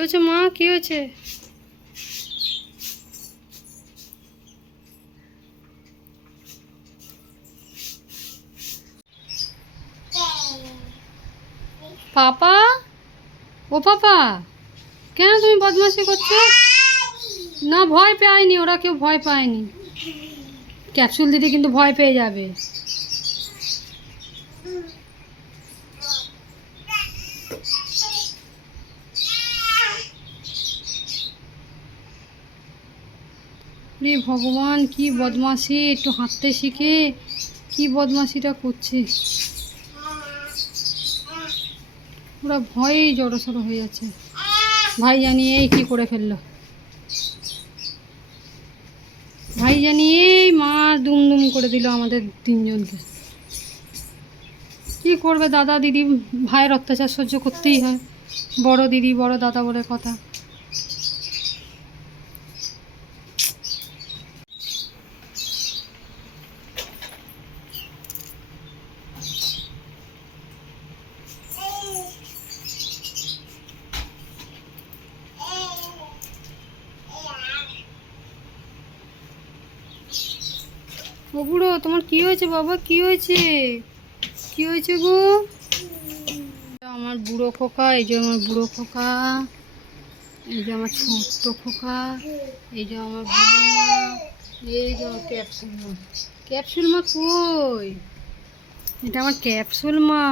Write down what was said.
হয়েছে মা, কি হয়েছে? পাপা, ও পাপা, কেন তুমি বদমাশি করছো? না, ভয় পায়নি, ওরা কেউ ভয় পায়নি। ক্যাপসুল দিতে কিন্তু ভয় পেয়ে যাবে। রে ভগবান, কি বদমাশি! একটু হাঁটতে শিখে কি বদমাশিটা করছে। ওরা ভয়েই জড়সড় হয়ে যাচ্ছে। ভাই জানিয়ে এই কি করে ফেললো, ভাই জানিয়ে এই মা দুম দুম করে দিল আমাদের তিনজনকে। কি করবে, দাদা দিদি ভাইয়ের অত্যাচার সহ্য করতেই হয়। বড় দিদি বড় দাদা বলে কথা। ও বুড়ো, তোমার কি হয়েছে বাবা, কি হয়েছে? কি হয়েছে গো? আমার বুড়ো খোকা, এই যে আমার বুড়ো খোকা, এই যে আমার ছোট্ট খোকা, এই যে আমার বুড়ো মা, এই যে আমার ক্যাপসুল মা। ক্যাপসুল মা কই? এটা আমার ক্যাপসুল মা।